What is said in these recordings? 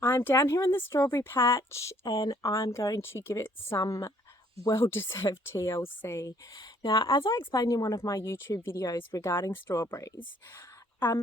I'm down here in the strawberry patch and I'm going to give it some well-deserved TLC. Now, as I explained in one of my YouTube videos regarding strawberries,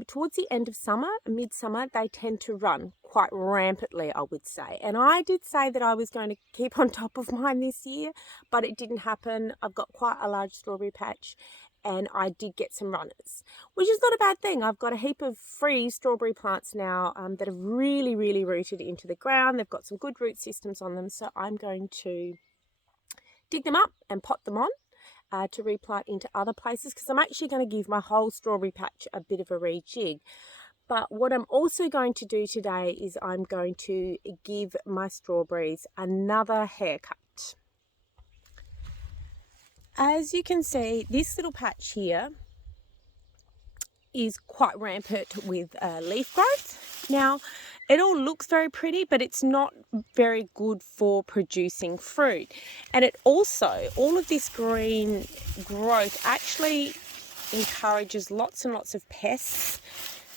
towards the end of summer, midsummer, they tend to run quite rampantly, I would say. And I did say that I was going to keep on top of mine this year, but it didn't happen. I've got quite a large strawberry patch and I did get some runners, which is not a bad thing. I've got a heap of free strawberry plants now that have really, really rooted into the ground. They've got some good root systems on them, so I'm going to dig them up and pot them on to replant into other places, because I'm actually going to give my whole strawberry patch a bit of a rejig. But what I'm also going to do today is I'm going to give my strawberries another haircut. As you can see, this little patch here is quite rampant with leaf growth. Now, it all looks very pretty, but it's not very good for producing fruit. And it also, all of this green growth actually encourages lots and lots of pests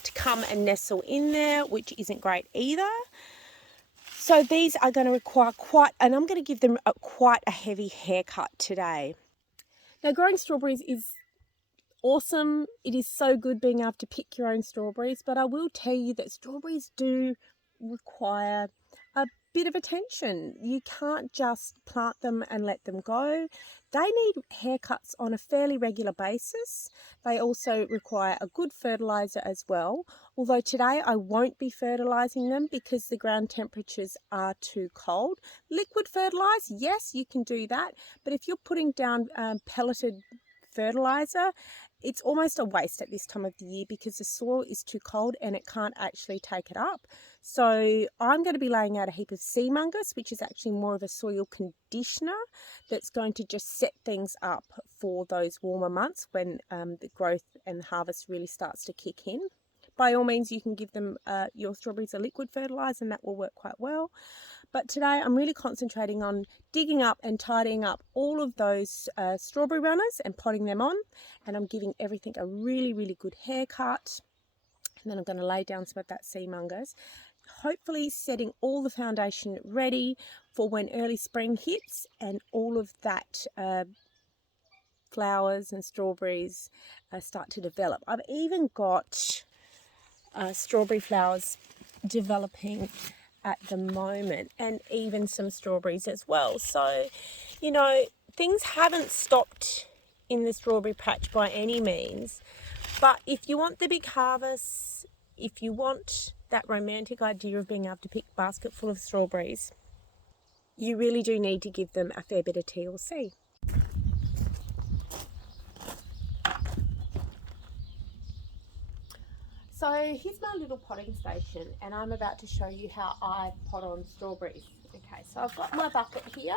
to come and nestle in there, which isn't great either. So these are going to require and I'm going to give them quite a heavy haircut today. Now, growing strawberries is awesome. It is so good being able to pick your own strawberries, but I will tell you that strawberries do require a bit of attention. You can't just plant them and let them go. They need haircuts on a fairly regular basis. They also require a good fertilizer as well. Although today I won't be fertilizing them because the ground temperatures are too cold. Liquid fertilize, yes, you can do that. But if you're putting down pelleted fertilizer, it's almost a waste at this time of the year because the soil is too cold and it can't actually take it up. So I'm going to be laying out a heap of sea mungus, which is actually more of a soil conditioner that's going to just set things up for those warmer months when the growth and harvest really starts to kick in. By all means, you can give them your strawberries a liquid fertilizer and that will work quite well. But today I'm really concentrating on digging up and tidying up all of those strawberry runners and potting them on. And I'm giving everything a really, really good haircut. And then I'm going to lay down some of that sea mungus. Hopefully setting all the foundation ready for when early spring hits and all of that flowers and strawberries start to develop. I've even got strawberry flowers developing at the moment, and even some strawberries as well. So, you know, things haven't stopped in the strawberry patch by any means. But if you want the big harvests, if you want that romantic idea of being able to pick a basket full of strawberries, you really do need to give them a fair bit of TLC. So here's my little potting station, and I'm about to show you how I pot on strawberries. Okay, so I've got my bucket here.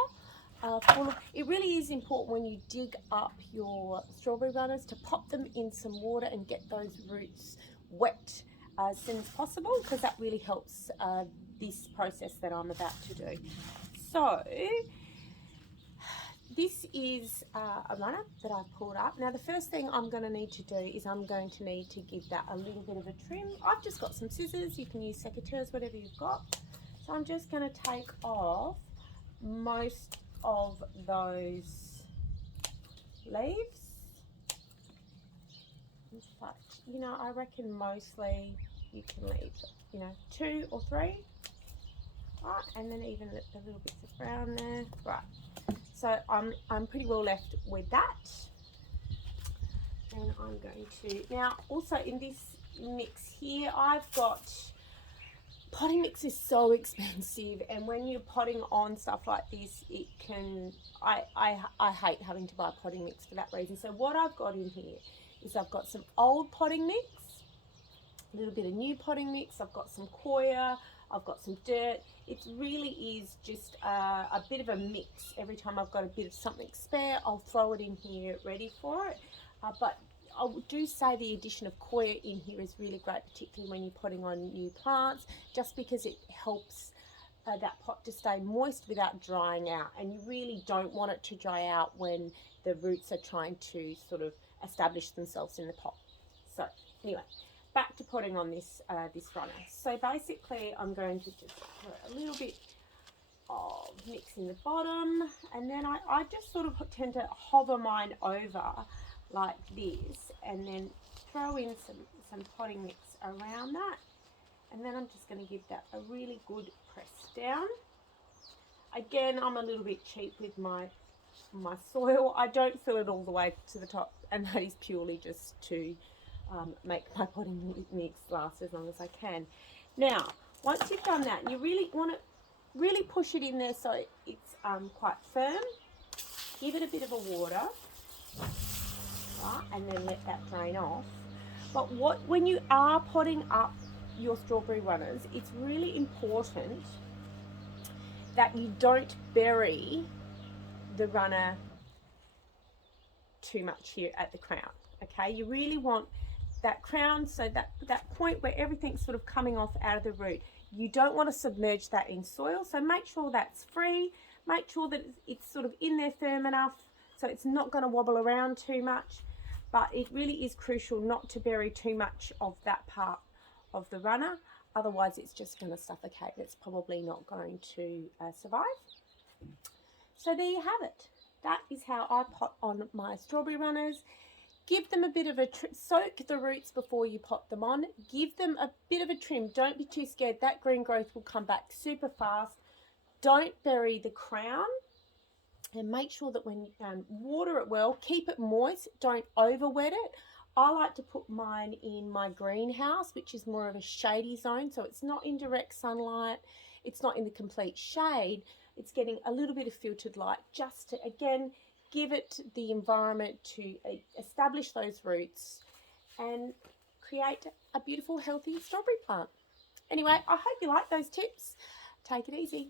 Full of, it really is important when you dig up your strawberry runners to pop them in some water and get those roots wet as soon as possible, because that really helps this process that I'm about to do. So this is a runner that I've pulled up. Now the first thing I'm going to need to do is I'm going to need to give that a little bit of a trim. I've just got some scissors. You can use secateurs, whatever you've got. So I'm just going to take off most of those leaves. But, you know, I reckon mostly you can leave, you know, 2 or 3. Right, and then even the little bits of brown there. Right. So I'm pretty well left with that. And I'm going to, now also in this mix here, I've got, potting mix is so expensive, and when you're potting on stuff like this, it can, I hate having to buy potting mix for that reason. So what I've got in here is I've got some old potting mix, a little bit of new potting mix, I've got some coir, I've got some dirt. It really is just a bit of a mix. Every time I've got a bit of something spare, I'll throw it in here ready for it. But I do say the addition of coir in here is really great, particularly when you're potting on new plants, just because it helps that pot to stay moist without drying out. And you really don't want it to dry out when the roots are trying to sort of establish themselves in the pot. So anyway, back to potting on this this runner. So basically I'm going to just put a little bit of mix in the bottom, and then I just sort of tend to hover mine over like this, and then throw in some potting mix around that, and then I'm just going to give that a really good press down. Again, I'm a little bit cheap with my soil. I don't fill it all the way to the top, and that is purely just to make my potting mix last as long as I can. Now, once you've done that, you really want to really push it in there so it's quite firm. Give it a bit of a water, right, and then let that drain off. But when you are potting up your strawberry runners, it's really important that you don't bury the runner too much here at the crown. Okay, you really want that crown, so that point where everything's sort of coming off out of the root, you don't want to submerge that in soil. So make sure that's free, make sure that it's sort of in there firm enough so it's not going to wobble around too much. But it really is crucial not to bury too much of that part of the runner, otherwise it's just going to suffocate. It's probably not going to survive. So there you have it. That is how I pot on my strawberry runners. Give them a bit of a soak the roots before you pot them on. Give them a bit of a trim. Don't be too scared. That green growth will come back super fast. Don't bury the crown, and make sure that when you water it well, keep it moist. Don't over wet it. I like to put mine in my greenhouse, which is more of a shady zone, so it's not in direct sunlight. It's not in the complete shade. It's getting a little bit of filtered light just to, again, give it the environment to establish those roots and create a beautiful, healthy strawberry plant. Anyway, I hope you like those tips. Take it easy.